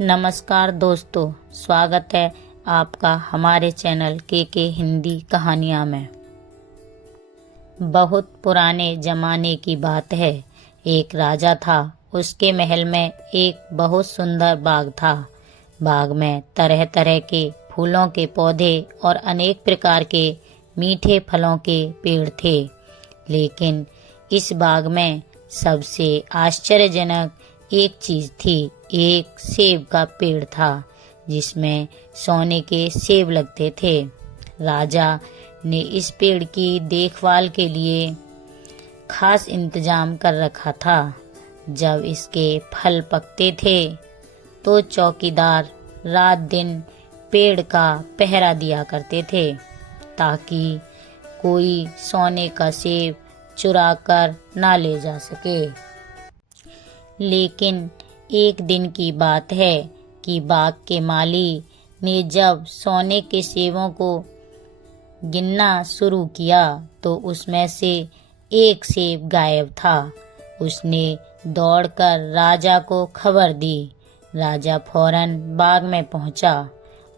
नमस्कार दोस्तों, स्वागत है आपका हमारे चैनल के हिंदी कहानियाँ में। बहुत पुराने जमाने की बात है। एक राजा था। उसके महल में एक बहुत सुंदर बाग था। बाग में तरह तरह के फूलों के पौधे और अनेक प्रकार के मीठे फलों के पेड़ थे। लेकिन इस बाग में सबसे आश्चर्यजनक एक चीज थी। एक सेब का पेड़ था जिसमें सोने के सेब लगते थे। राजा ने इस पेड़ की देखभाल के लिए खास इंतजाम कर रखा था। जब इसके फल पकते थे तो चौकीदार रात दिन पेड़ का पहरा दिया करते थे ताकि कोई सोने का सेब चुरा कर ना ले जा सके। लेकिन एक दिन की बात है कि बाग के माली ने जब सोने के सेबों को गिनना शुरू किया तो उसमें से एक सेब गायब था। उसने दौड़कर राजा को खबर दी। राजा फौरन बाग में पहुंचा।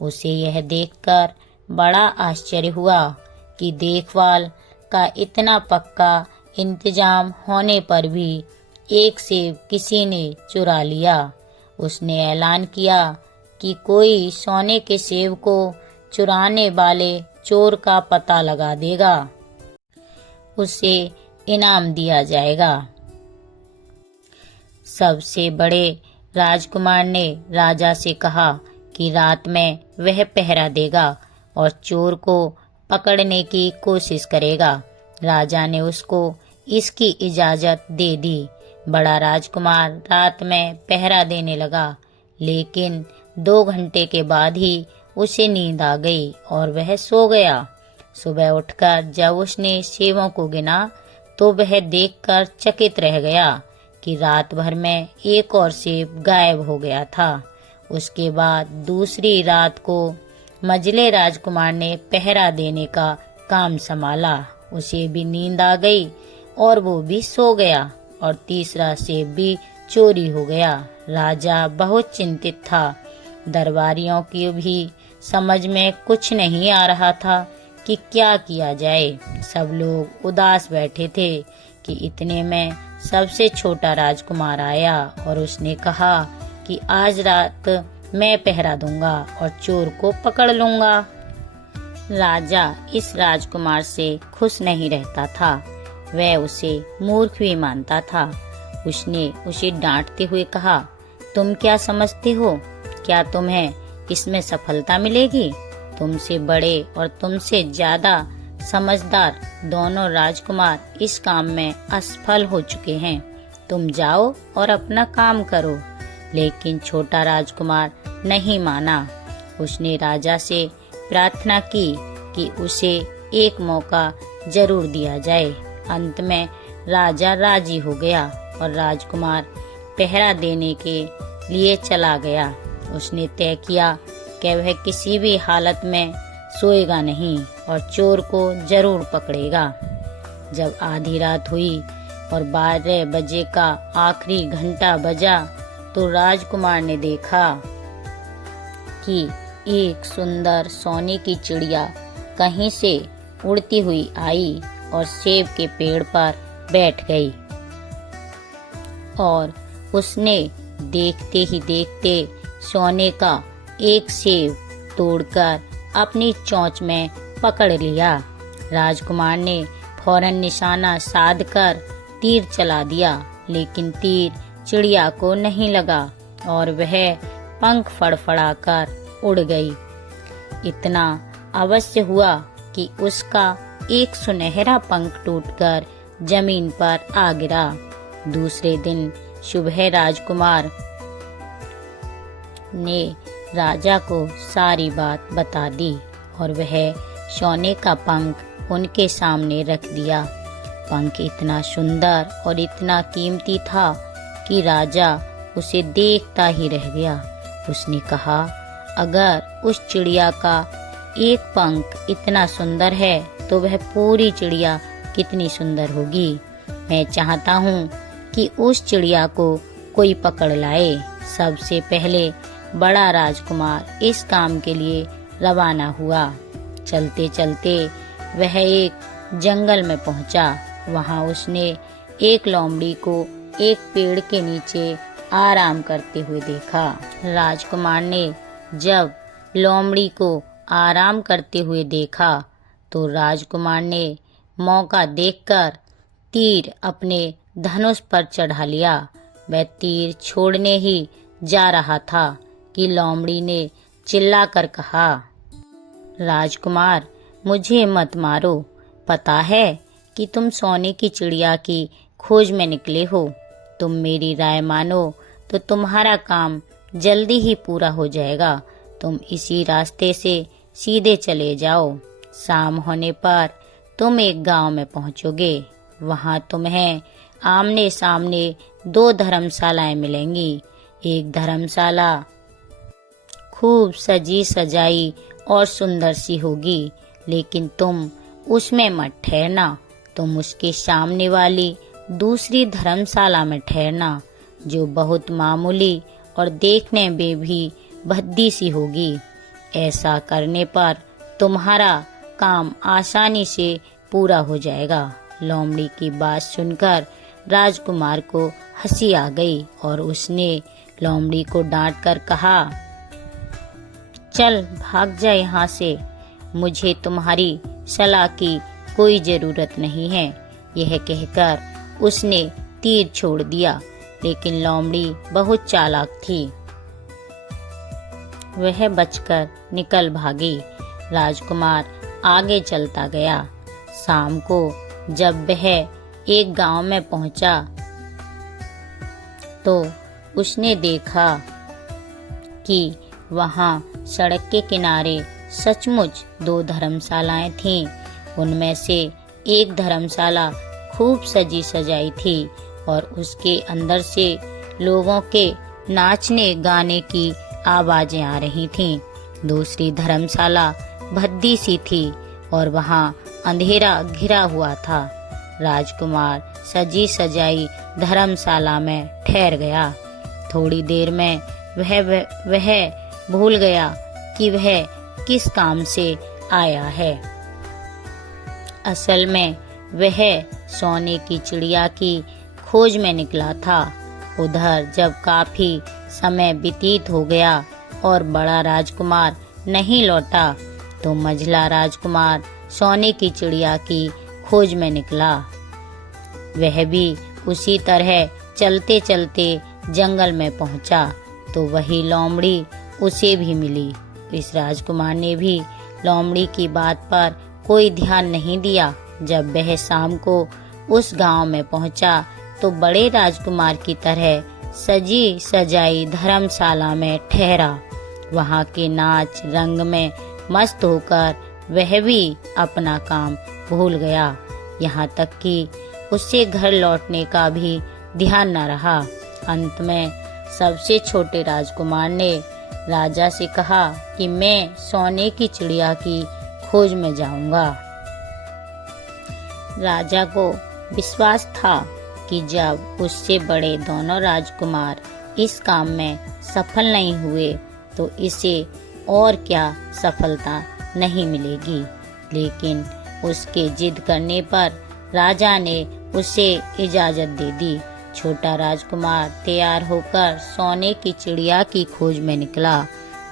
उसे यह देखकर बड़ा आश्चर्य हुआ कि देखभाल का इतना पक्का इंतजाम होने पर भी एक सेब किसी ने चुरा लिया। उसने ऐलान किया कि कोई सोने के सेब को चुराने वाले चोर का पता लगा देगा, उसे इनाम दिया जाएगा। सबसे बड़े राजकुमार ने राजा से कहा कि रात में वह पहरा देगा और चोर को पकड़ने की कोशिश करेगा। राजा ने उसको इसकी इजाजत दे दी। बड़ा राजकुमार रात में पहरा देने लगा, लेकिन 2 घंटे के बाद ही उसे नींद आ गई और वह सो गया। सुबह उठकर जब उसने सेबों को गिना तो वह देखकर चकित रह गया कि रात भर में एक और सेब गायब हो गया था। उसके बाद दूसरी रात को मझले राजकुमार ने पहरा देने का काम संभाला। उसे भी नींद आ गई और वो भी सो गया और तीसरा सेब भी चोरी हो गया। राजा बहुत चिंतित था। दरबारियों की भी समझ में कुछ नहीं आ रहा था कि क्या किया जाए। सब लोग उदास बैठे थे कि इतने में सबसे छोटा राजकुमार आया और उसने कहा कि आज रात मैं पहरा दूंगा और चोर को पकड़ लूंगा। राजा इस राजकुमार से खुश नहीं रहता था। वह उसे मूर्ख भी मानता था। उसने उसे डांटते हुए कहा, तुम क्या समझते हो? क्या तुम्हें इसमें सफलता मिलेगी? तुमसे बड़े और तुमसे ज्यादा समझदार दोनों राजकुमार इस काम में असफल हो चुके हैं। तुम जाओ और अपना काम करो। लेकिन छोटा राजकुमार नहीं माना। उसने राजा से प्रार्थना की कि उसे एक मौका जरूर दिया जाए। अंत में राजा राजी हो गया और राजकुमार पहरा देने के लिए चला गया। उसने तय किया कि वह किसी भी हालत में सोएगा नहीं और चोर को जरूर पकड़ेगा। जब आधी रात हुई और 12 बजे का आखिरी घंटा बजा तो राजकुमार ने देखा कि एक सुंदर सोने की चिड़िया कहीं से उड़ती हुई आई और सेब के पेड़ पर बैठ गई और उसने देखते ही देखते सोने का एक सेब तोड़कर अपनी चोंच में पकड़ लिया। राजकुमार ने फौरन निशाना साधकर तीर चला दिया, लेकिन तीर चिड़िया को नहीं लगा और वह पंख फड़फड़ाकर उड़ गई। इतना अवश्य हुआ कि उसका एक सुनहरा पंख टूटकर जमीन पर आ गिरा। दूसरे दिन सुबह राजकुमार ने राजा को सारी बात बता दी और वह सोने का पंख उनके सामने रख दिया। पंख इतना सुंदर और इतना कीमती था कि राजा उसे देखता ही रह गया। उसने कहा, अगर उस चिड़िया का एक पंख इतना सुंदर है तो वह पूरी चिड़िया कितनी सुंदर होगी। मैं चाहता हूँ कि उस चिड़िया को कोई पकड़ लाए। सबसे पहले बड़ा राजकुमार इस काम के लिए रवाना हुआ। चलते चलते वह एक जंगल में पहुंचा। वहां उसने एक लोमड़ी को एक पेड़ के नीचे आराम करते हुए देखा। राजकुमार ने जब लोमड़ी को आराम करते हुए देखा तो राजकुमार ने मौका देखकर तीर अपने धनुष पर चढ़ा लिया। वह तीर छोड़ने ही जा रहा था कि लोमड़ी ने चिल्लाकर कहा, राजकुमार, मुझे मत मारो। पता है कि तुम सोने की चिड़िया की खोज में निकले हो। तुम मेरी राय मानो तो तुम्हारा काम जल्दी ही पूरा हो जाएगा। तुम इसी रास्ते से सीधे चले जाओ। शाम होने पर तुम एक गांव में पहुंचोगे। वहां तुम्हें आमने सामने 2 धर्मशालाएं मिलेंगी। एक धर्मशाला खूब सजी सजाई और सुंदर सी होगी, लेकिन तुम उसमें मत ठहरना। तुम उसके सामने वाली दूसरी धर्मशाला में ठहरना, जो बहुत मामूली और देखने में भी भद्दी सी होगी। ऐसा करने पर तुम्हारा काम आसानी से पूरा हो जाएगा। लोमड़ी की बात सुनकर राजकुमार को हंसी आ गई और उसने लोमड़ी को डांट कर कहा, चल भाग जा यहाँ से। मुझे तुम्हारी सलाह की कोई जरूरत नहीं है। यह कहकर उसने तीर छोड़ दिया, लेकिन लोमड़ी बहुत चालाक थी। वह बचकर निकल भागी। राजकुमार आगे चलता गया। शाम को जब वह एक गांव में पहुंचा तो उसने देखा कि वहां सड़क के किनारे सचमुच 2 धर्मशालाएं थीं। उनमें से एक धर्मशाला खूब सजी सजाई थी और उसके अंदर से लोगों के नाचने गाने की आवाजें आ रही थीं। दूसरी धर्मशाला भद्दी सी थी और वहां अंधेरा घिरा हुआ था। राजकुमार सजी सजाई धर्मशाला में ठहर गया। थोड़ी देर में वह भूल गया कि वह किस काम से आया है। असल में वह सोने की चिड़िया की खोज में निकला था। उधर जब काफी समय व्यतीत हो गया और बड़ा राजकुमार नहीं लौटा तो मझला राजकुमार सोने की चिड़िया की खोज में निकला। वह भी उसी तरह चलते चलते जंगल में पहुंचा तो वही लोमड़ी उसे भी मिली। इस राजकुमार ने भी लोमड़ी की बात पर कोई ध्यान नहीं दिया। जब वह शाम को उस गांव में पहुंचा तो बड़े राजकुमार की तरह सजी सजाई धर्मशाला में ठहरा। वहां के नाच रंग में मस्त होकर वह भी अपना काम भूल गया। यहाँ तक कि उससे घर लौटने का भी ध्यान न रहा। अंत में सबसे छोटे राजकुमार ने राजा से कहा कि मैं सोने की चिड़िया की खोज में जाऊंगा। राजा को विश्वास था कि जब उससे बड़े दोनों राजकुमार इस काम में सफल नहीं हुए तो इसे और क्या सफलता नहीं मिलेगी। लेकिन उसके जिद करने पर राजा ने उसे इजाजत दे दी। छोटा राजकुमार तैयार होकर सोने की चिड़िया की खोज में निकला।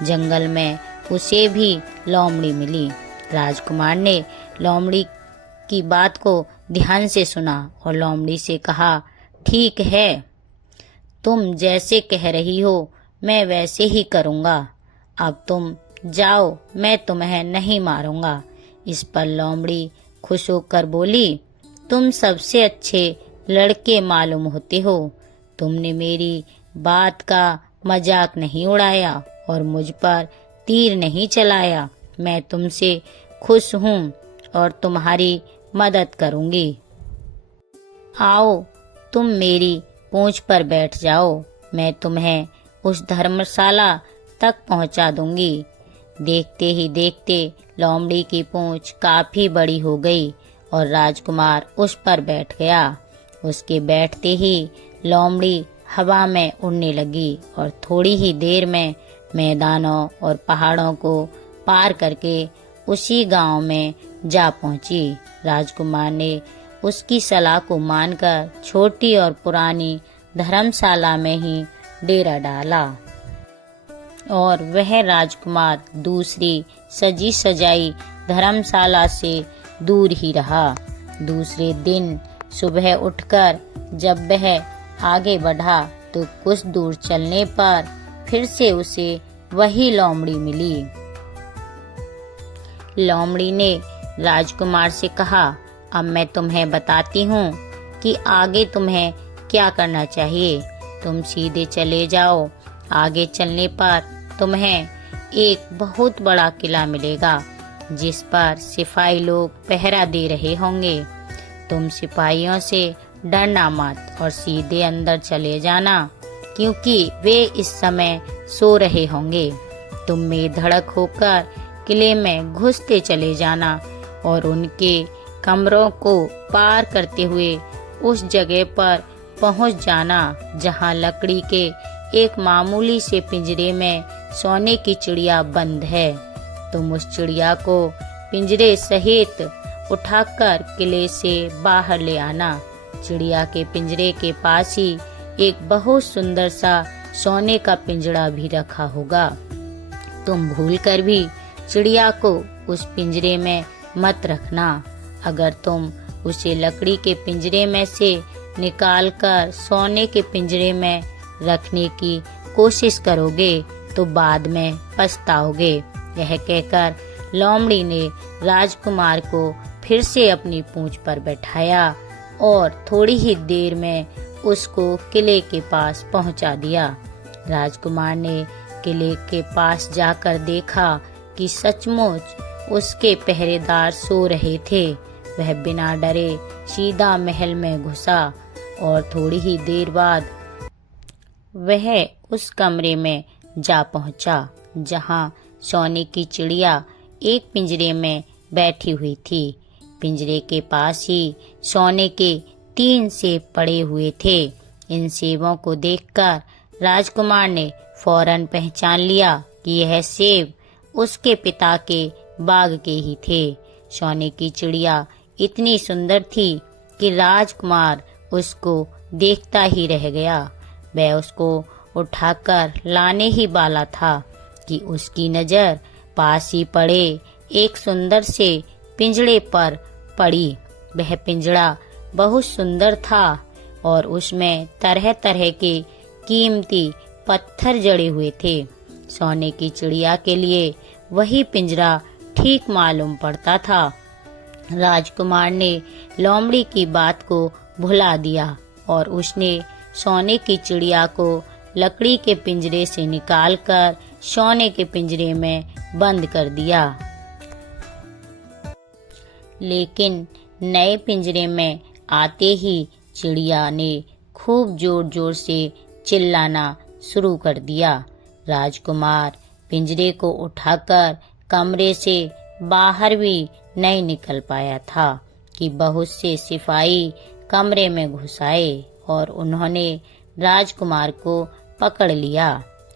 जंगल में उसे भी लोमड़ी मिली। राजकुमार ने लोमड़ी की बात को ध्यान से सुना और लोमड़ी से कहा, ठीक है, तुम जैसे कह रही हो मैं वैसे ही करूँगा। अब तुम जाओ, मैं तुम्हें नहीं मारूंगा। इस पर लोमड़ी खुश होकर बोली, तुम सबसे अच्छे लड़के मालूम होते हो। तुमने मेरी बात का मजाक नहीं उड़ाया और मुझ पर तीर नहीं चलाया। मैं तुमसे खुश हूँ और तुम्हारी मदद करूँगी। आओ, तुम मेरी पूंछ पर बैठ जाओ। मैं तुम्हें उस धर्मशाला तक पहुँचा दूंगी। देखते ही देखते लोमड़ी की पूंछ काफी बड़ी हो गई और राजकुमार उस पर बैठ गया। उसके बैठते ही लोमड़ी हवा में उड़ने लगी और थोड़ी ही देर में मैदानों और पहाड़ों को पार करके उसी गांव में जा पहुंची। राजकुमार ने उसकी सलाह को मानकर छोटी और पुरानी धर्मशाला में ही डेरा डाला और वह राजकुमार दूसरी सजी सजाई धर्मशाला से दूर ही रहा। दूसरे दिन सुबह उठकर जब वह आगे बढ़ा तो कुछ दूर चलने पर फिर से उसे वही लोमड़ी मिली। लोमड़ी ने राजकुमार से कहा, अब मैं तुम्हें बताती हूँ कि आगे तुम्हें क्या करना चाहिए। तुम सीधे चले जाओ। आगे चलने पर तुम्हें एक बहुत बड़ा किला मिलेगा जिस पर सिपाही लोग पहरा दे रहे होंगे। तुम सिपाहियों से डरना मत और सीधे अंदर चले जाना, क्योंकि वे इस समय सो रहे होंगे। तुम बेधड़क होकर किले में घुसते चले जाना और उनके कमरों को पार करते हुए उस जगह पर पहुंच जाना जहां लकड़ी के एक मामूली से पिंजरे में सोने की चिड़िया बंद है। तुम उस चिड़िया को पिंजरे सहित उठाकर किले से बाहर ले आना। चिड़िया के पिंजरे के पास ही एक बहुत सुंदर सा सोने का पिंजरा भी रखा होगा। तुम भूलकर भी चिड़िया को उस पिंजरे में मत रखना। अगर तुम उसे लकड़ी के पिंजरे में से निकालकर सोने के पिंजरे में रखने की कोशिश करोगे तो बाद में पछताओगे। यह कहकर लोमड़ी ने राजकुमार को फिर से अपनी पूंछ पर बैठाया और थोड़ी ही देर में उसको किले के पास पहुंचा दिया। राजकुमार ने किले के पास जाकर देखा कि सचमुच उसके पहरेदार सो रहे थे। वह बिना डरे सीधा महल में घुसा और थोड़ी ही देर बाद वह उस कमरे में जा पहुंचा जहां सोने की चिड़िया एक पिंजरे में बैठी हुई थी। पिंजरे के पास ही सोने के 3 सेब पड़े हुए थे। इन सेबों को देखकर राजकुमार ने फौरन पहचान लिया कि यह सेब उसके पिता के बाग के ही थे। सोने की चिड़िया इतनी सुंदर थी कि राजकुमार उसको देखता ही रह गया। वह उसको उठाकर लाने ही वाला था कि उसकी नजर पास ही पड़े एक सुंदर से पिंजड़े पर पड़ी। वह पिंजड़ा बहुत सुंदर था और उसमें तरह तरह के कीमती पत्थर जड़े हुए थे। सोने की चिड़िया के लिए वही पिंजरा ठीक मालूम पड़ता था। राजकुमार ने लोमड़ी की बात को भुला दिया और उसने सोने की चिड़िया को लकड़ी के पिंजरे से निकालकर सोने के पिंजरे में बंद कर दिया। लेकिन नए पिंजरे में आते ही चिड़िया ने खूब जोर जोर से चिल्लाना शुरू कर दिया। राजकुमार पिंजरे को उठाकर कमरे से बाहर भी नहीं निकल पाया था कि बहुत से सिपाही कमरे में घुस आए और उन्होंने राजकुमार को पकड़ लिया।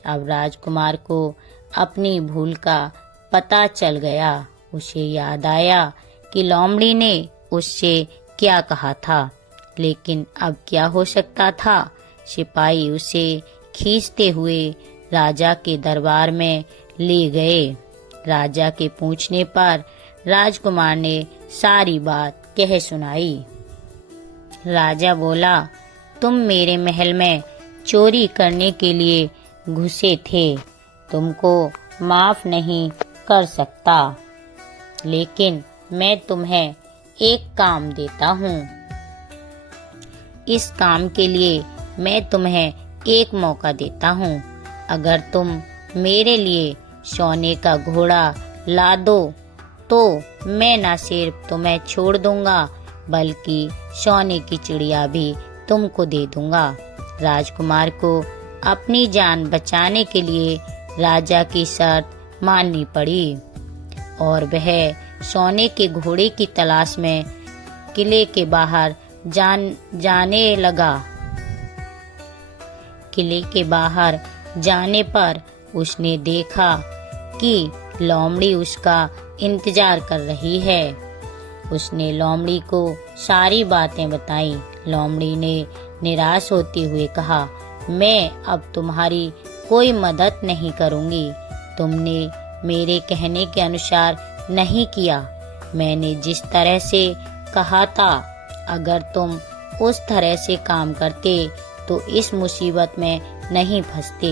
अब राजकुमार को अपनी भूल का पता चल गया। उसे याद आया कि लोमड़ी ने उससे क्या कहा था, लेकिन अब क्या हो सकता था। सिपाही उसे खींचते हुए राजा के दरबार में ले गए। राजा के पूछने पर राजकुमार ने सारी बात कह सुनाई। राजा बोला, तुम मेरे महल में चोरी करने के लिए घुसे थे, तुमको माफ नहीं कर सकता, लेकिन मैं तुम्हें एक काम देता हूँ। इस काम के लिए मैं तुम्हें एक मौका देता हूँ। अगर तुम मेरे लिए सोने का घोड़ा ला दो तो मैं न सिर्फ तुम्हें छोड़ दूंगा बल्कि सोने की चिड़िया भी तुमको दे दूंगा। राजकुमार को अपनी जान बचाने के लिए राजा की शर्त माननी पड़ी और वह सोने के घोड़े की तलाश में किले के बाहर जाने लगा। किले के बाहर जाने पर उसने देखा कि लोमड़ी उसका इंतजार कर रही है। उसने लोमड़ी को सारी बातें बताई। लोमड़ी ने निराश होते हुए कहा, मैं अब तुम्हारी कोई मदद नहीं करूंगी। तुमने मेरे कहने के अनुसार नहीं किया। मैंने जिस तरह से कहा था, अगर तुम उस तरह से काम करते तो इस मुसीबत में नहीं फंसते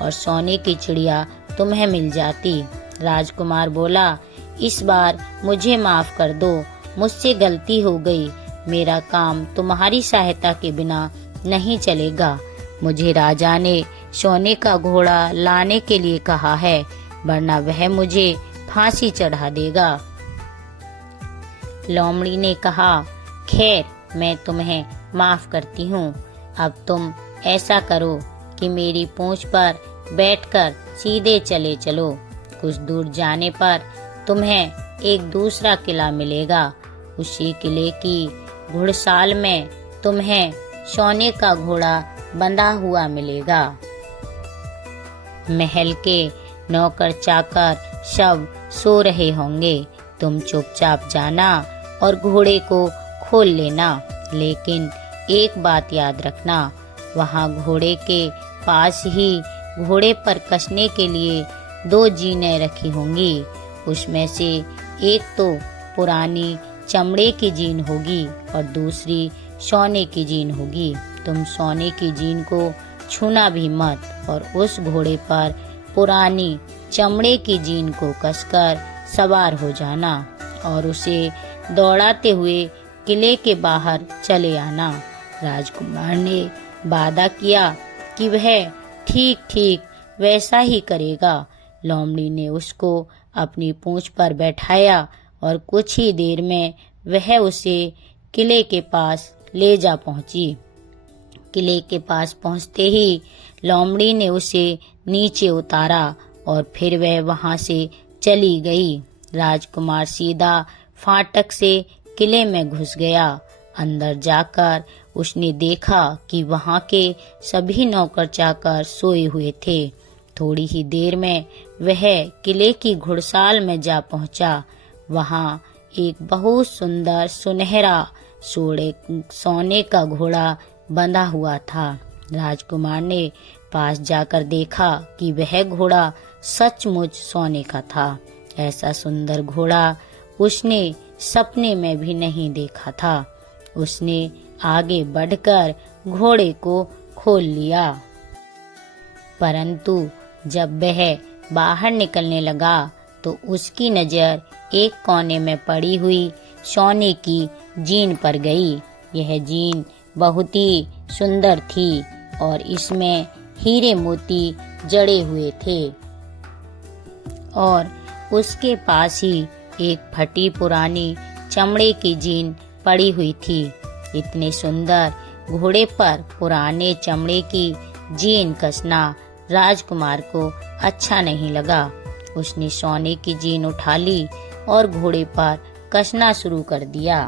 और सोने की चिड़िया तुम्हें मिल जाती। राजकुमार बोला, इस बार मुझे माफ कर दो, मुझसे गलती हो गई। मेरा काम तुम्हारी सहायता के बिना नहीं चलेगा। मुझे राजा ने सोने का घोड़ा लाने के लिए कहा है, वरना वह मुझे फांसी चढ़ा देगा। लोमड़ी ने कहा, खैर मैं तुम्हें माफ करती हूँ। अब तुम ऐसा करो कि मेरी पूंछ पर बैठकर सीधे चले चलो। कुछ दूर जाने पर तुम्हें एक दूसरा किला मिलेगा। उसी किले की घुड़साल में तुम्हें सोने का घोड़ा बंधा हुआ मिलेगा। महल के नौकर चाकर सब सो रहे होंगे। तुम चुपचाप जाना और घोड़े को खोल लेना। लेकिन एक बात याद रखना, वहाँ घोड़े के पास ही घोड़े पर कसने के लिए 2 जीनें रखी होंगी। उसमें से एक तो पुरानी चमड़े की जीन होगी और दूसरी सोने की जीन होगी। तुम सोने की जीन को छूना भी मत और उस घोड़े पर पुरानी चमड़े की जीन को कसकर सवार हो जाना और उसे दौड़ाते हुए किले के बाहर चले आना। राजकुमार ने वादा किया कि वह ठीक ठीक वैसा ही करेगा। लोमड़ी ने उसको अपनी पूंछ पर बैठाया और कुछ ही देर में वह उसे किले के पास ले जा पहुंची। किले के पास पहुंचते ही लोमड़ी ने उसे नीचे उतारा और फिर वह वहां से चली गई। राजकुमार सीधा फाटक से किले में घुस गया। अंदर जाकर उसने देखा कि वहां के सभी नौकर चाकर सोए हुए थे। थोड़ी ही देर में वह किले की घुड़साल में जा पहुंचा। वहां एक बहुत सुंदर सुनहरा सोने का घोड़ा बंधा हुआ था। राजकुमार ने पास जाकर देखा कि वह घोड़ा सचमुच सोने का था। ऐसा सुंदर घोड़ा उसने सपने में भी नहीं देखा था। उसने आगे बढ़कर घोड़े को खोल लिया, परंतु जब वह बाहर निकलने लगा तो उसकी नजर एक कोने में पड़ी हुई सोने की जीन पर गई। यह जीन बहुत ही सुंदर थी और इसमें हीरे मोती जड़े हुए थे और उसके पास ही एक फटी पुरानी चमड़े की जीन पड़ी हुई थी। इतने सुंदर घोड़े पर पुराने चमड़े की जीन कसना राजकुमार को अच्छा नहीं लगा। उसने सोने की जीन उठा ली और घोड़े पर कसना शुरू कर दिया,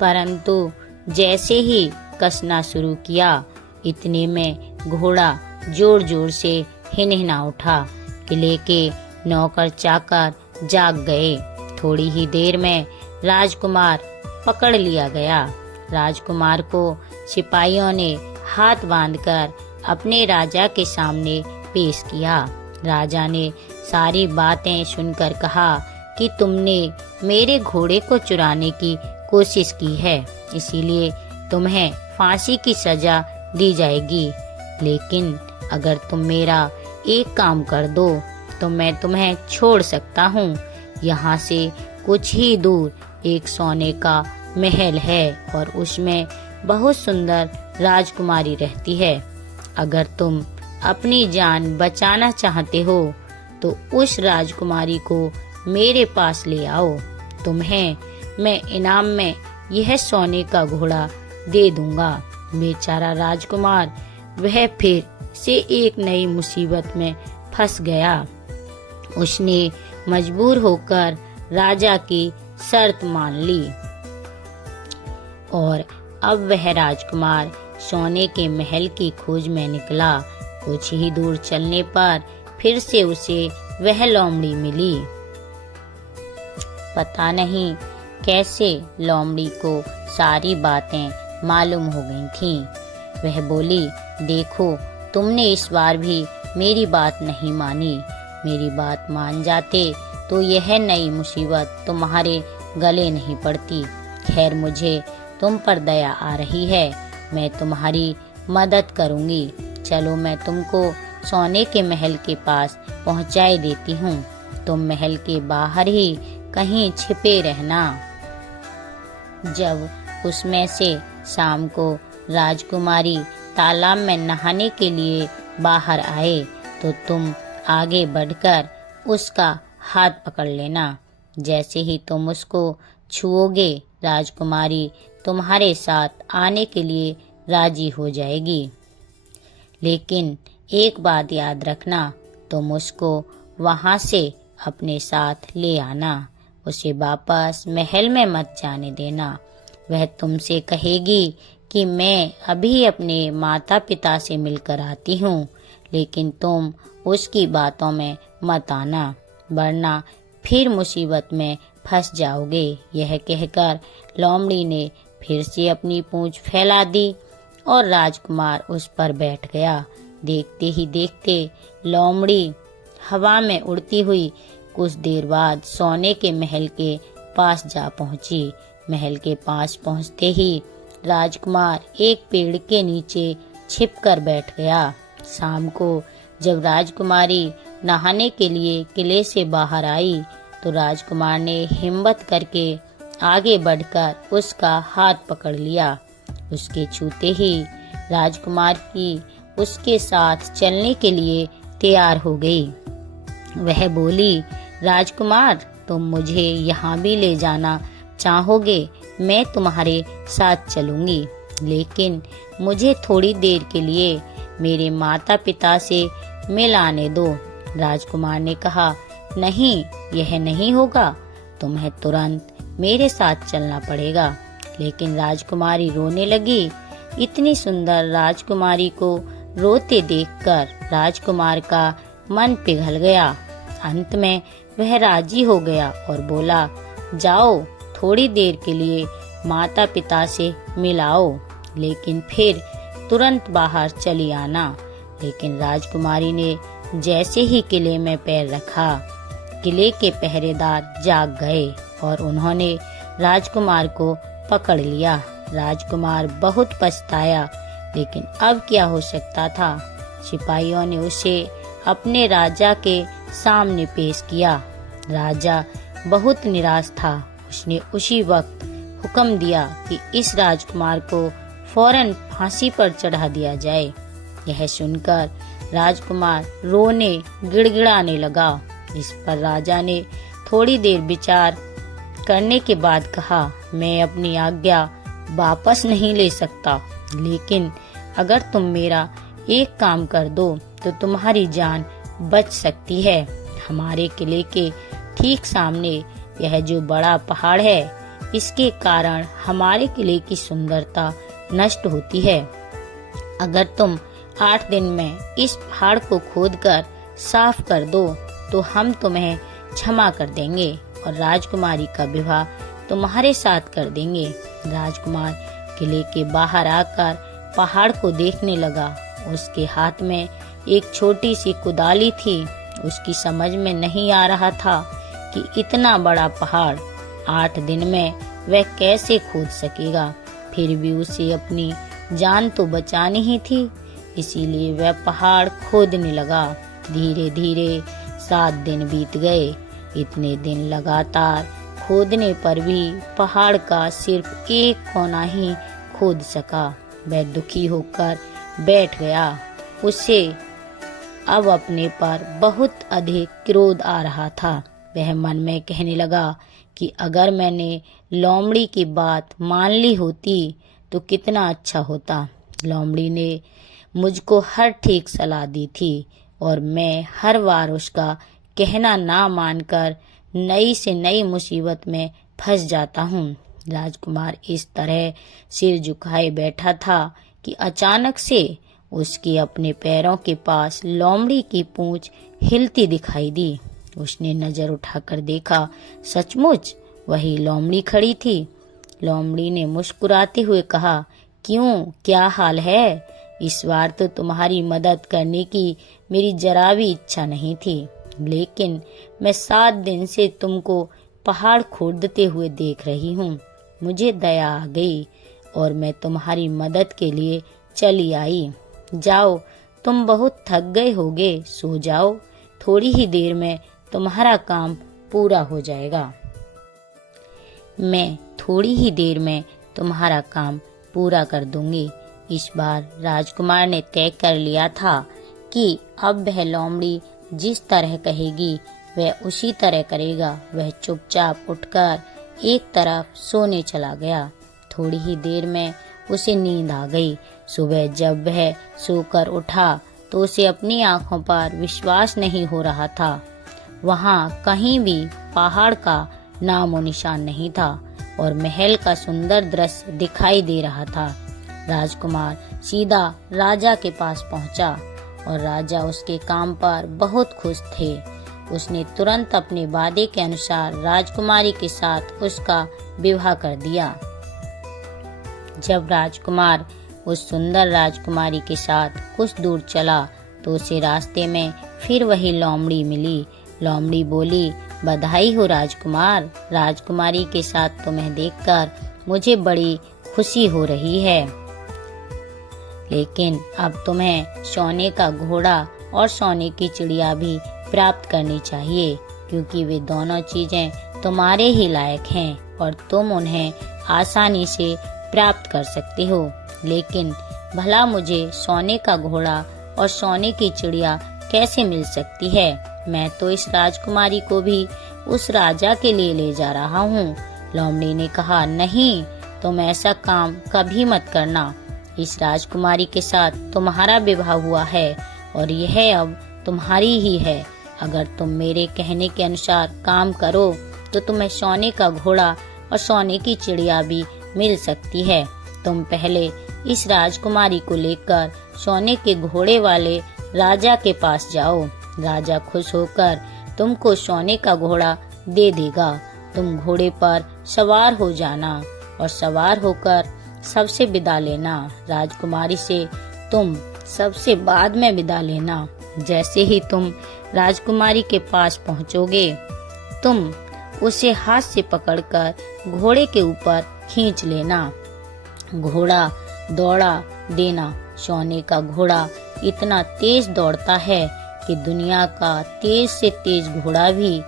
परंतु जैसे ही कसना शुरू किया, इतने में घोड़ा जोर जोर से हिनहिना उठा। किले के नौकर चाकर जाग गए। थोड़ी ही देर में राजकुमार पकड़ लिया गया। राजकुमार को सिपाहियों ने हाथ बांधकर अपने राजा के सामने पेश किया। राजा ने सारी बातें सुनकर कहा कि तुमने मेरे घोड़े को चुराने की कोशिश की है, इसीलिए तुम्हें फांसी की सजा दी जाएगी। लेकिन अगर तुम मेरा एक काम कर दो तो मैं तुम्हें छोड़ सकता हूँ। यहाँ से कुछ ही दूर एक सोने का महल है और उसमें बहुत सुंदर राजकुमारी रहती है। अगर तुम अपनी जान बचाना चाहते हो तो उस राजकुमारी को मेरे पास ले आओ। तुम्हें मैं इनाम में यह सोने का घोड़ा दे दूंगा। बेचारा राजकुमार वह फिर से एक नई मुसीबत में फंस गया। उसने मजबूर होकर राजा की शर्त मान ली और अब वह राजकुमार सोने के महल की खोज में निकला। कुछ ही दूर चलने पर फिर से उसे वह लोमड़ी मिली। पता नहीं कैसे लोमड़ी को सारी बातें मालूम हो गई थीं। वह बोली, देखो तुमने इस बार भी मेरी बात नहीं मानी। मेरी बात मान जाते तो यह नई मुसीबत तुम्हारे गले नहीं पड़ती। खैर मुझे तुम पर दया आ रही है, मैं तुम्हारी मदद करूंगी। चलो मैं तुमको सोने के महल के पास पहुंचाए देती हूँ। तुम महल के बाहर ही कहीं छिपे रहना। जब उसमें से शाम को राजकुमारी तालाब में नहाने के लिए बाहर आए तो तुम आगे बढ़कर उसका हाथ पकड़ लेना। जैसे ही तुम उसको छुओगे राजकुमारी तुम्हारे साथ आने के लिए राजी हो जाएगी। लेकिन एक बात याद रखना, तुम उसको वहां से अपने साथ ले आना। उसे वापस महल में मत जाने देना। वह तुमसे कहेगी कि मैं अभी अपने माता पिता से मिलकर आती हूँ, लेकिन तुम उसकी बातों में मत आना, वरना फिर मुसीबत में फंस जाओगे। यह कहकर लोमड़ी ने फिर से अपनी पूंछ फैला दी और राजकुमार उस पर बैठ गया। देखते ही देखते लोमड़ी हवा में उड़ती हुई कुछ देर बाद सोने के महल के पास जा पहुंची। महल के पास पहुंचते ही राजकुमार एक पेड़ के नीचे छिपकर बैठ गया। शाम को जब राजकुमारी नहाने के लिए किले से बाहर आई तो राजकुमार ने हिम्मत करके आगे बढ़कर उसका हाथ पकड़ लिया। उसके छूते ही राजकुमार की उसके साथ चलने के लिए तैयार हो गई। वह बोली, राजकुमार तुम मुझे यहाँ भी ले जाना चाहोगे, मैं तुम्हारे साथ चलूंगी, लेकिन मुझे थोड़ी देर के लिए मेरे माता पिता से मिलाने दो। राजकुमार ने कहा, नहीं यह नहीं होगा, तुम्हें तुरंत मेरे साथ चलना पड़ेगा। लेकिन राजकुमारी रोने लगी। इतनी सुंदर राजकुमारी को रोते देखकर राजकुमार का मन पिघल गया। अंत में वह राजी हो गया और बोला, जाओ थोड़ी देर के लिए माता पिता से मिलाओ, लेकिन फिर तुरंत बाहर चली आना। लेकिन राजकुमारी ने जैसे ही किले में पैर रखा, किले के पहरेदार जाग गए और उन्होंने राजकुमार को पकड़ लिया। राजकुमार बहुत पछताया, लेकिन अब क्या हो सकता था। सिपाहियों ने उसे अपने राजा के सामने पेश किया। राजा बहुत निराश था। उसने उसी वक्त हुक्म दिया कि इस राजकुमार को फौरन फांसी पर चढ़ा दिया जाए। यह सुनकर राजकुमार रोने गिड़गिड़ाने लगा। इस पर राजा ने थोड़ी देर विचार करने के बाद कहा, मैं अपनी आज्ञा वापस नहीं ले सकता, लेकिन अगर तुम मेरा एक काम कर दो तो तुम्हारी जान बच सकती है। हमारे किले के ठीक सामने यह जो बड़ा पहाड़ है, इसके कारण हमारे किले की सुंदरता नष्ट होती है। अगर तुम 8 दिन में इस पहाड़ को खोदकर साफ कर दो तो हम तुम्हें क्षमा कर देंगे और राजकुमारी का विवाह तुम्हारे साथ कर देंगे। राजकुमार किले के बाहर आकर पहाड़ को देखने लगा। उसके हाथ में एक छोटी सी कुदाली थी। उसकी समझ में नहीं आ रहा था कि इतना बड़ा पहाड़ 8 दिन में वह कैसे खोद सकेगा। फिर भी उसे अपनी जान तो बचानी ही थी, इसीलिए वह पहाड़ खोदने लगा। धीरे धीरे 7 दिन बीत गए। इतने दिन लगातार खोदने पर भी पहाड़ का सिर्फ एक कोना ही खोद सका। वह दुखी होकर बैठ गया। उसे अब अपने पर बहुत अधिक क्रोध आ रहा था। वह मन में कहने लगा कि अगर मैंने लोमड़ी की बात मान ली होती तो कितना अच्छा होता। लोमड़ी ने मुझको हर ठीक सलाह दी थी और मैं हर बार उसका कहना ना मानकर नई से नई मुसीबत में फंस जाता हूँ। राजकुमार इस तरह सिर झुकाए बैठा था कि अचानक से उसकी अपने पैरों के पास लोमड़ी की पूंछ हिलती दिखाई दी। उसने नजर उठाकर देखा, सचमुच वही लोमड़ी खड़ी थी। लोमड़ी ने मुस्कुराते हुए कहा, क्यों, क्या हाल है? इस बार तो तुम्हारी मदद करने की मेरी जरा भी इच्छा नहीं थी, लेकिन मैं 7 दिन से तुमको पहाड़ खोदते हुए देख रही हूँ। मुझे दया आ गई और मैं तुम्हारी मदद के लिए चली आई। जाओ, तुम बहुत थक गए होगे, सो जाओ। थोड़ी ही देर में तुम्हारा काम पूरा हो जाएगा। मैं थोड़ी ही देर में तुम्हारा काम पूरा कर दूंगी। इस बार राजकुमार ने तय कर लिया था कि अब वह लोमड़ी जिस तरह कहेगी वह उसी तरह करेगा। वह चुपचाप उठकर एक तरफ सोने चला गया। थोड़ी ही देर में उसे नींद आ गई। सुबह जब वह सोकर उठा तो उसे अपनी आंखों पर विश्वास नहीं हो रहा था। वहाँ कहीं भी पहाड़ का नामो निशान नहीं था और महल का सुंदर दृश्य दिखाई दे रहा था। राजकुमार सीधा राजा के पास पहुंचा और राजा उसके काम पर बहुत खुश थे। उसने तुरंत अपने वादे के अनुसार राजकुमारी के साथ उसका विवाह कर दिया। जब राजकुमार उस सुंदर राजकुमारी के साथ कुछ दूर चला तो उसे रास्ते में फिर वही लोमड़ी मिली। लोमड़ी बोली, बधाई हो राजकुमार, राजकुमारी के साथ तुम्हें देखकर मुझे बड़ी खुशी हो रही है, लेकिन अब तुम्हें सोने का घोड़ा और सोने की चिड़िया भी प्राप्त करनी चाहिए, क्योंकि वे दोनों चीजें तुम्हारे ही लायक हैं और तुम उन्हें आसानी से प्राप्त कर सकते हो। लेकिन भला मुझे सोने का घोड़ा और सोने की चिड़िया कैसे मिल सकती है? मैं तो इस राजकुमारी को भी उस राजा के लिए ले जा रहा हूँ। लोमड़ी ने कहा, नहीं, तुम ऐसा काम कभी मत करना। इस राजकुमारी के साथ तुम्हारा विवाह हुआ है और यह अब तुम्हारी ही है। अगर तुम मेरे कहने के अनुसार काम करो तो तुम्हें सोने का घोड़ा और सोने की चिड़िया भी मिल सकती है। तुम पहले इस राजकुमारी को लेकर सोने के घोड़े वाले राजा के पास जाओ। राजा खुश होकर तुमको सोने का घोड़ा दे देगा। तुम घोड़े पर सवार हो जाना और सवार होकर सबसे विदा लेना। राजकुमारी से तुम सबसे बाद में विदा लेना। जैसे ही तुम राजकुमारी के पास पहुंचोगे, तुम उसे हाथ से पकड़कर घोड़े के ऊपर खींच लेना। घोड़ा दौड़ा देना। सोने का घोड़ा इतना तेज दौड़ता है कि दुनिया का तेज से तेज घोड़ा भी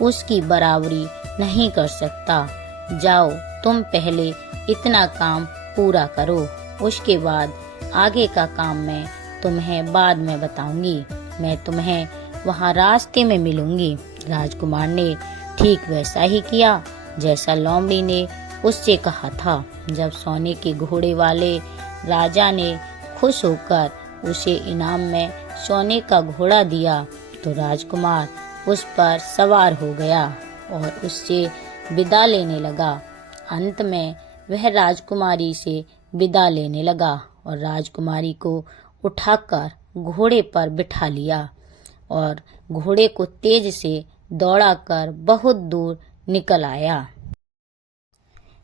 उसकी बराबरी नहीं कर सकता। जाओ, तुम पहले इतना काम पूरा करो, उसके बाद आगे का काम मैं तुम्हें बाद में बताऊंगी। मैं तुम्हें वहाँ रास्ते में मिलूंगी। राजकुमार ने ठीक वैसा ही किया जैसा लोमड़ी ने उससे कहा था। जब सोने के घोड़े वाले राजा ने खुश होकर उसे इनाम में सोने का घोड़ा दिया तो राजकुमार उस पर सवार हो गया और उससे विदा लेने लगा। अंत में वह राजकुमारी से विदा लेने लगा और राजकुमारी को उठाकर घोड़े पर बिठा लिया और घोड़े को तेज से दौड़ाकर बहुत दूर निकल आया।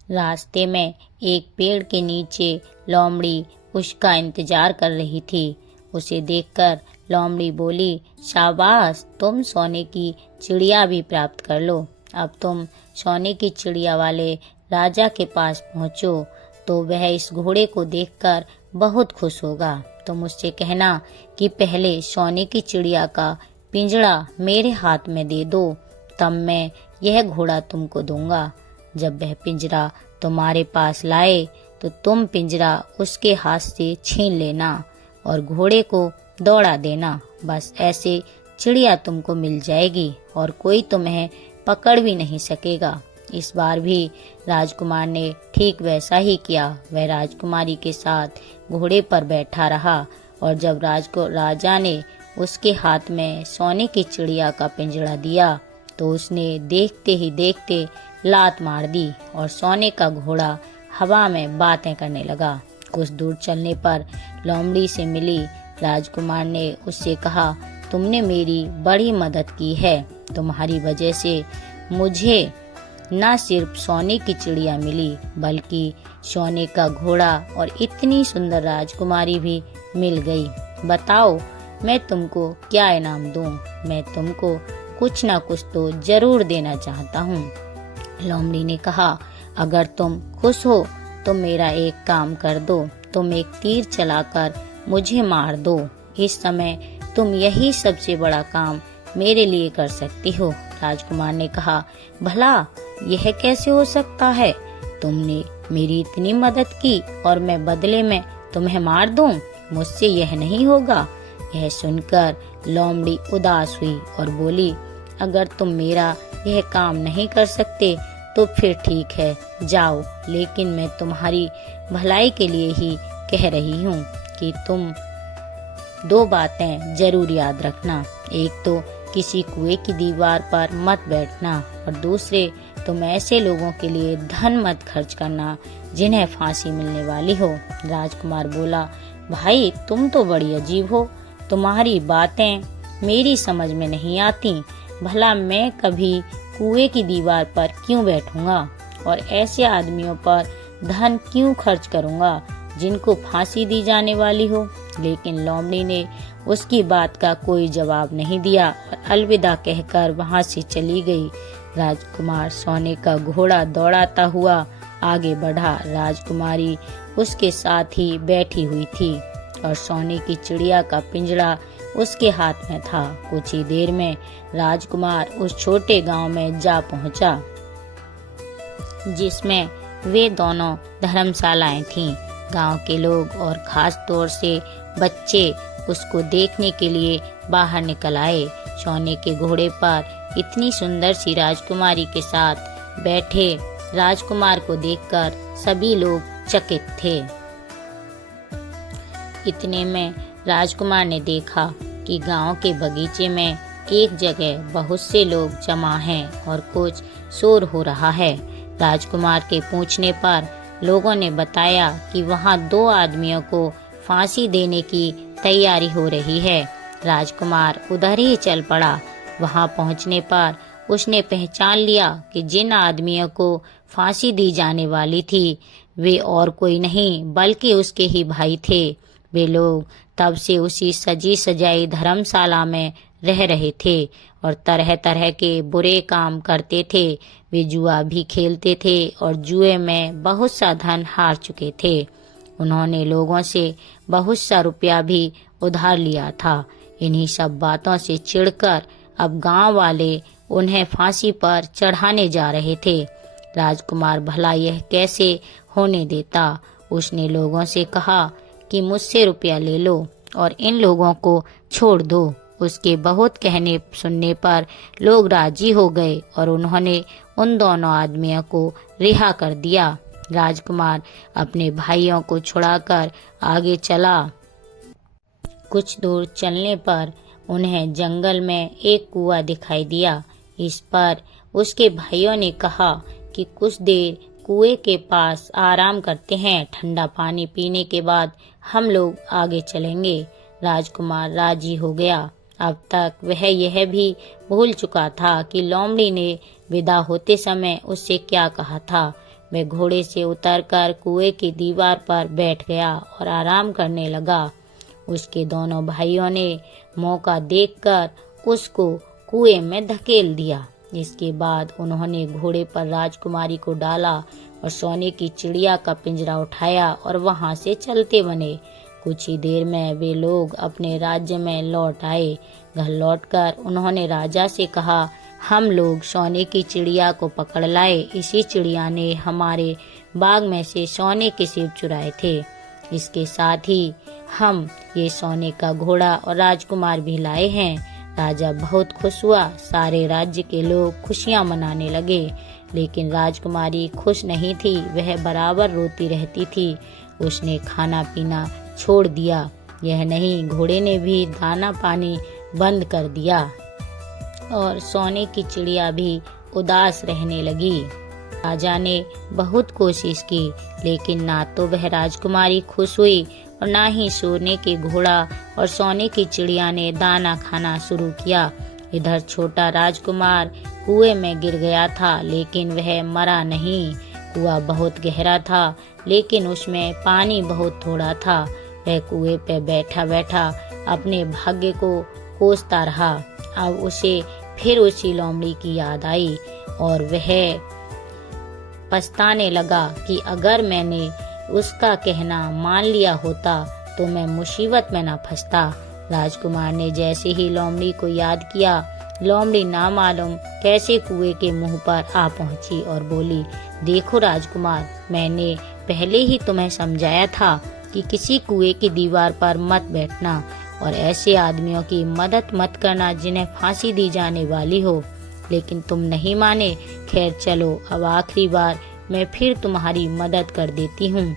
रास्ते में एक पेड़ के नीचे लोमड़ी उसका इंतजार कर रही थी। उसे देखकर लोमड़ी बोली, शाबाश, तुम सोने की चिड़िया भी प्राप्त कर लो। अब तुम सोने की चिड़िया वाले राजा के पास पहुँचो तो वह इस घोड़े को देखकर बहुत खुश होगा। तुम उससे कहना कि पहले सोने की चिड़िया का पिंजड़ा मेरे हाथ में दे दो, तब मैं यह घोड़ा तुमको दूंगा। जब वह पिंजरा तुम्हारे पास लाए तो तुम पिंजरा उसके हाथ से छीन लेना और घोड़े को दौड़ा देना। बस ऐसे चिड़िया तुमको मिल जाएगी और कोई तुम्हें पकड़ भी नहीं सकेगा। इस बार भी राजकुमार ने ठीक वैसा ही किया। वह राजकुमारी के साथ घोड़े पर बैठा रहा और जब राजा ने उसके हाथ में सोने की चिड़िया का पिंजरा दिया तो उसने देखते ही देखते लात मार दी और सोने का घोड़ा हवा में बातें करने लगा, कुछ दूर चलने पर लोमड़ी से मिली। राजकुमार ने उससे कहा, तुमने मेरी बड़ी मदद की है। तुम्हारी वजह से मुझे न सिर्फ सोने की चिड़िया मिली बल्कि सोने का घोड़ा और इतनी सुंदर राजकुमारी भी मिल गई। बताओ मैं तुमको क्या इनाम दूं? मैं तुमको कुछ ना कुछ तो जरूर देना चाहता हूँ। लोमड़ी ने कहा, अगर तुम खुश हो तो मेरा एक काम कर दो, तुम एक तीर चलाकर मुझे मार दो। इस समय तुम यही सबसे बड़ा काम मेरे लिए कर सकती हो। राजकुमार ने कहा, भला यह कैसे हो सकता है? तुमने मेरी इतनी मदद की और मैं बदले में तुम्हें मार दूं? मुझसे यह नहीं होगा। यह सुनकर लोमड़ी उदास हुई और बोली, अगर तुम मेरा यह काम नहीं कर सकते तो फिर ठीक है, जाओ। लेकिन मैं तुम्हारी भलाई के लिए ही कह रही हूँ कि तुम दो बातें जरूर याद रखना। एक तो किसी कुएं की दीवार पर मत बैठना और दूसरे तुम ऐसे लोगों के लिए धन मत खर्च करना जिन्हें फांसी मिलने वाली हो। राजकुमार बोला, भाई तुम तो बड़ी अजीब हो, तुम्हारी बातें मेरी समझ में नहीं आती। भला मैं कभी कुएं की दीवार पर क्यों बैठूंगा और ऐसे आदमियों पर धन क्यों खर्च करूंगा जिनको फांसी दी जाने वाली हो। लेकिन लोमड़ी ने उसकी बात का कोई जवाब नहीं दिया और अलविदा कहकर वहां से चली गई। राजकुमार सोने का घोड़ा दौड़ाता हुआ आगे बढ़ा। राजकुमारी उसके साथ ही बैठी हुई थी और सोने की चिड़िया का पिंजरा उसके हाथ में था। कुछ ही देर में राजकुमार उस छोटे गांव में जा पहुंचा जिसमें वे दोनों धर्मशालाएं थीं। गांव के लोग और खास तौर से बच्चे उसको देखने के लिए बाहर निकल आए। सोने के घोड़े पर इतनी सुंदर सी राजकुमारी के साथ बैठे राजकुमार को देखकर सभी लोग चकित थे। इतने में राजकुमार ने देखा कि गांव के बगीचे में एक जगह बहुत से लोग जमा हैं और कुछ शोर हो रहा है। राजकुमार के पूछने पर लोगों ने बताया कि वहां दो आदमियों को फांसी देने की तैयारी हो रही है। राजकुमार उधर ही चल पड़ा। वहां पहुंचने पर उसने पहचान लिया कि जिन आदमियों को फांसी दी जाने वाली थी वे और कोई नहीं बल्कि उसके ही भाई थे। वे लोग तब से उसी सजी सजाई धर्मशाला में रह रहे थे और तरह तरह के बुरे काम करते थे। वे जुआ भी खेलते थे और जुए में बहुत सा धन हार चुके थे। उन्होंने लोगों से बहुत सा रुपया भी उधार लिया था। इन्हीं सब बातों से चिढ़कर अब गांव वाले उन्हें फांसी पर चढ़ाने जा रहे थे। राजकुमार भला यह कैसे होने देता। उसने लोगों से कहा कि मुझसे रुपया ले लो और इन लोगों को छोड़ दो। उसके बहुत कहने सुनने पर लोग राजी हो गए और उन्होंने उन दोनों आदमियों को रिहा कर दिया। राजकुमार अपने भाइयों को छुड़ाकर आगे चला। कुछ दूर चलने पर उन्हें जंगल में एक कुआं दिखाई दिया। इस पर उसके भाइयों ने कहा कि कुछ देर कुएं के पास आराम करते हैं, ठंडा पानी पीने के बाद हम लोग आगे चलेंगे। राजकुमार राजी हो गया। अब तक वह यह भी भूल चुका था कि लोमड़ी ने विदा होते समय उससे क्या कहा था। वह घोड़े से उतरकर कुएं की दीवार पर बैठ गया और आराम करने लगा। उसके दोनों भाइयों ने मौका देखकर उसको कुएं में धकेल दिया। इसके बाद उन्होंने घोड़े पर राजकुमारी को डाला और सोने की चिड़िया का पिंजरा उठाया और वहां से चलते बने। कुछ ही देर में वे लोग अपने राज्य में लौट आए। घर लौटकर उन्होंने राजा से कहा, हम लोग सोने की चिड़िया को पकड़ लाए। इसी चिड़िया ने हमारे बाग में से सोने के सेब चुराए थे। इसके साथ ही हम ये सोने का घोड़ा और राजकुमार भी लाए हैं। राजा बहुत खुश हुआ। सारे राज्य के लोग खुशियां मनाने लगे, लेकिन राजकुमारी खुश नहीं थी। वह बराबर रोती रहती थी। उसने खाना पीना छोड़ दिया। यह नहीं, घोड़े ने भी दाना पानी बंद कर दिया और सोने की चिड़िया भी उदास रहने लगी। राजा ने बहुत कोशिश की, लेकिन ना तो वह राजकुमारी खुश हुई और ना ही सोने के घोड़ा और सोने की चिड़िया ने दाना खाना शुरू किया। इधर छोटा राजकुमार कुएं में गिर गया था, लेकिन वह मरा नहीं। कुआं बहुत गहरा था, लेकिन उसमें पानी बहुत थोड़ा था। वह कुएं पे बैठा बैठा अपने भाग्य को कोसता रहा। अब उसे फिर उसी लोमड़ी की याद आई और वह पछताने लगा कि अगर मैंने उसका कहना मान लिया होता तो मैं मुसीबत में न फंसता। राजकुमार ने जैसे ही लोमड़ी को याद किया, लोमड़ी ना मालूम कैसे कुएं के मुंह पर आ पहुंची और बोली, देखो राजकुमार, मैंने पहले ही तुम्हें समझाया था कि किसी कुएं की दीवार पर मत बैठना और ऐसे आदमियों की मदद मत करना जिन्हें फांसी दी जाने वाली हो, लेकिन तुम नहीं माने। खैर चलो, अब आखिरी बार मैं फिर तुम्हारी मदद कर देती हूँ।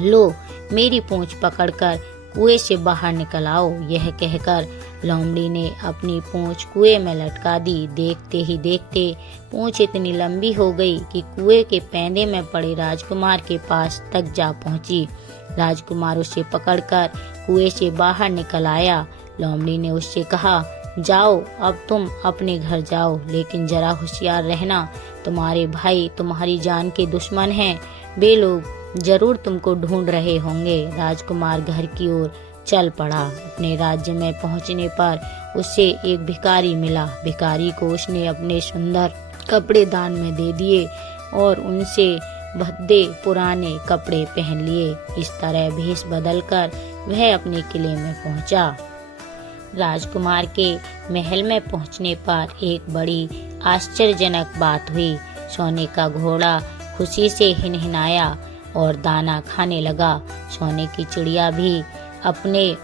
लो, मेरी पूंछ पकड़कर कुएं से बाहर निकल आओ। यह कहकर लोमड़ी ने अपनी पूंछ कुएं में लटका दी। देखते ही देखते पूंछ इतनी लंबी हो गई कि कुएं के पैंदे में पड़े राजकुमार के पास तक जा पहुंची। राजकुमार उसे पकड़कर कुएं से बाहर निकल आया। लोमड़ी ने उससे कहा, जाओ, अब तुम अपने घर जाओ, लेकिन जरा होशियार रहना। तुम्हारे भाई तुम्हारी जान के दुश्मन हैं। वे लोग जरूर तुमको ढूंढ रहे होंगे। राजकुमार घर की ओर चल पड़ा। अपने राज्य में पहुंचने पर उसे एक भिखारी मिला। भिखारी को उसने अपने सुंदर कपड़े दान में दे दिए और उनसे भद्दे पुराने कपड़े पहन लिए। इस तरह भेष बदलकर वह अपने किले में पहुंचा। राजकुमार के महल में पहुंचने पर एक बड़ी आश्चर्यजनक बात हुई। सोने का घोड़ा खुशी से हिनहिनाया और दाना खाने लगा। सोने की चिड़िया भी अपने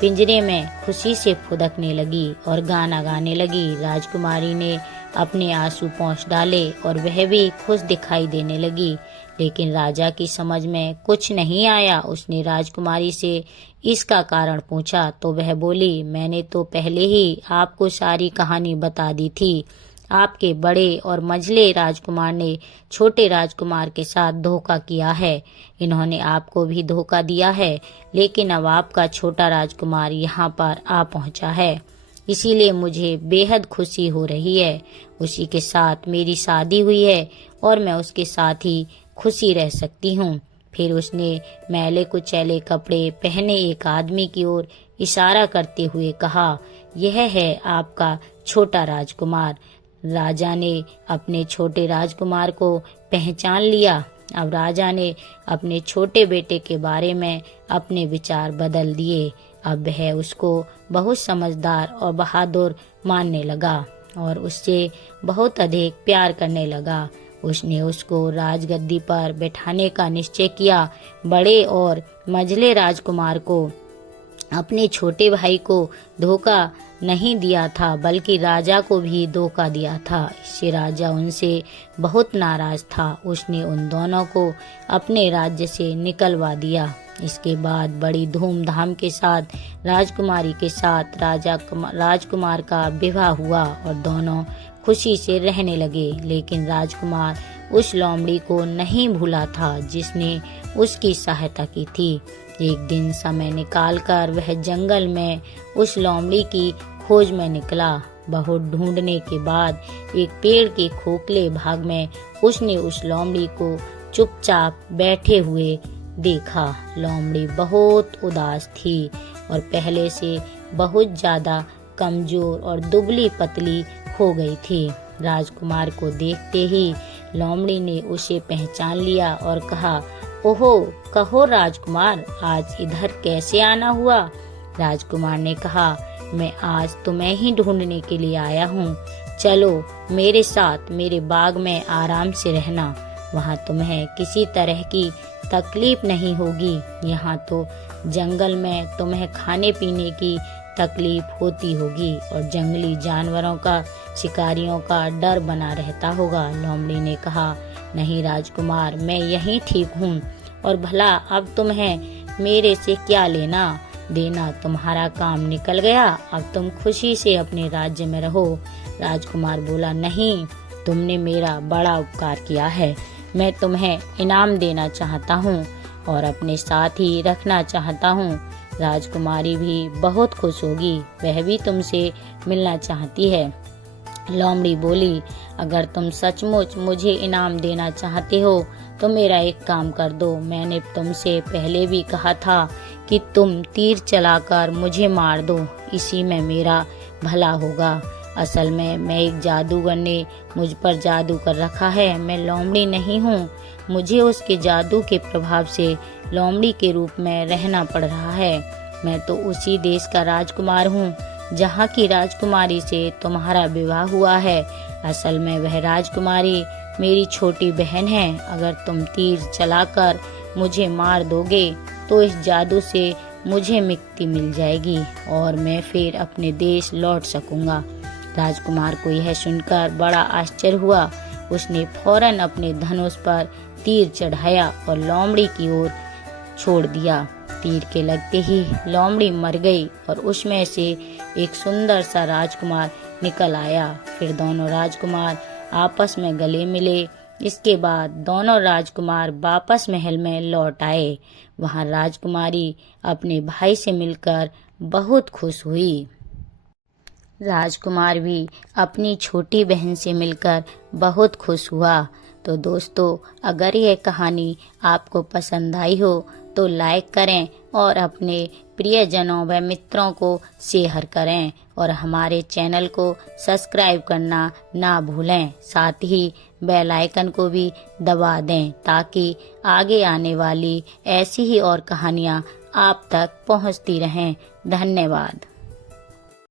पिंजरे में खुशी से फुदकने लगी और गाना गाने लगी। राजकुमारी ने अपने आंसू पोंछ डाले और वह भी खुश दिखाई देने लगी, लेकिन राजा की समझ में कुछ नहीं आया। उसने राजकुमारी से इसका कारण पूछा तो वह बोली, मैंने तो पहले ही आपको सारी कहानी बता दी थी। आपके बड़े और मंझले राजकुमार ने छोटे राजकुमार के साथ धोखा किया है। इन्होंने आपको भी धोखा दिया है, लेकिन अब आपका छोटा राजकुमार यहाँ पर आ पहुँचा है, इसीलिए मुझे बेहद खुशी हो रही है। उसी के साथ मेरी शादी हुई है और मैं उसके साथ ही खुशी रह सकती हूँ। फिर उसने मैले कुचैले कपड़े पहने एक आदमी की ओर इशारा करते हुए कहा, यह है आपका छोटा राजकुमार। राजा ने अपने छोटे राजकुमार को पहचान लिया। अब राजा ने अपने छोटे बेटे के बारे में अपने विचार बदल दिए। अब वह उसको बहुत समझदार और बहादुर मानने लगा और उससे बहुत अधिक प्यार करने लगा। उसने उसको राजगद्दी पर बैठाने का निश्चय किया। बड़े और मंझले राजकुमार को अपने छोटे भाई को धोखा नहीं दिया था, बल्कि राजा को भी धोखा दिया था। इससे राजा उनसे बहुत नाराज था। उसने उन दोनों को अपने राज्य से निकलवा दिया। इसके बाद बड़ी धूमधाम के साथ राजकुमारी के साथ राजकुमार का विवाह हुआ और दोनों खुशी से रहने लगे। लेकिन राजकुमार उस लोमड़ी को नहीं भूला था जिसने उसकी सहायता की थी। एक दिन समय निकालकर वह जंगल में उस लोमड़ी की खोज में निकला। बहुत ढूंढने के बाद एक पेड़ के खोखले भाग में उसने उस लोमड़ी को चुपचाप बैठे हुए देखा। लोमड़ी बहुत उदास थी और पहले से बहुत ज्यादा कमजोर और दुबली पतली हो गई थी। राजकुमार को देखते ही लोमड़ी ने उसे पहचान लिया और कहा, ओहो, कहो राजकुमार, आज इधर कैसे आना हुआ? राजकुमार ने कहा, मैं आज तुम्हें ही ढूंढने के लिए आया हूँ। चलो मेरे साथ मेरे बाग में आराम से रहना। वहाँ तुम्हें किसी तरह की तकलीफ नहीं होगी। यहाँ तो जंगल में तुम्हें खाने पीने की तकलीफ होती होगी और जंगली जानवरों का, शिकारियों का डर बना रहता होगा। लोमड़ी ने कहा, नहीं राजकुमार, मैं यहीं ठीक हूँ और भला अब तुम्हें मेरे से क्या लेना देना? तुम्हारा काम निकल गया, अब तुम खुशी से अपने राज्य में रहो। राजकुमार बोला, नहीं, तुमने मेरा बड़ा उपकार किया है। मैं तुम्हें इनाम देना चाहता हूँ और अपने साथ ही रखना चाहता हूँ। राजकुमारी भी बहुत खुश होगी, वह भी तुमसे मिलना चाहती है। लोमड़ी बोली, अगर तुम सचमुच मुझे इनाम देना चाहते हो तो मेरा एक काम कर दो। मैंने तुमसे पहले भी कहा था कि तुम तीर चलाकर मुझे मार दो, इसी में मेरा भला होगा। असल में मैं एक जादूगर ने मुझ पर जादू कर रखा है। मैं लोमड़ी नहीं हूँ, मुझे उसके जादू के प्रभाव से लोमड़ी के रूप में रहना पड़ रहा है। मैं तो उसी देश का राजकुमार हूँ जहाँ की राजकुमारी से तुम्हारा विवाह हुआ है। असल में वह राजकुमारी मेरी छोटी बहन है। अगर तुम तीर चलाकर मुझे मार दोगे तो इस जादू से मुझे मुक्ति मिल जाएगी और मैं फिर अपने देश लौट सकूंगा। राजकुमार को यह सुनकर बड़ा आश्चर्य हुआ। उसने फौरन अपने धनुष पर तीर चढ़ाया और लोमड़ी की ओर छोड़ दिया। तीर के लगते ही लोमड़ी मर गई और उसमें से एक सुंदर सा राजकुमार निकल आया। फिर दोनों राजकुमार आपस में गले मिले। इसके बाद दोनों राजकुमार वापस महल में लौट आए। वहां राजकुमारी अपने भाई से मिलकर बहुत खुश हुई। राजकुमार भी अपनी छोटी बहन से मिलकर बहुत खुश हुआ। तो दोस्तों, अगर यह कहानी आपको पसंद आई हो तो लाइक करें और अपने प्रियजनों व मित्रों को शेयर करें और हमारे चैनल को सब्सक्राइब करना ना भूलें। साथ ही बेल आइकन को भी दबा दें ताकि आगे आने वाली ऐसी ही और कहानियाँ आप तक पहुँचती रहें। धन्यवाद।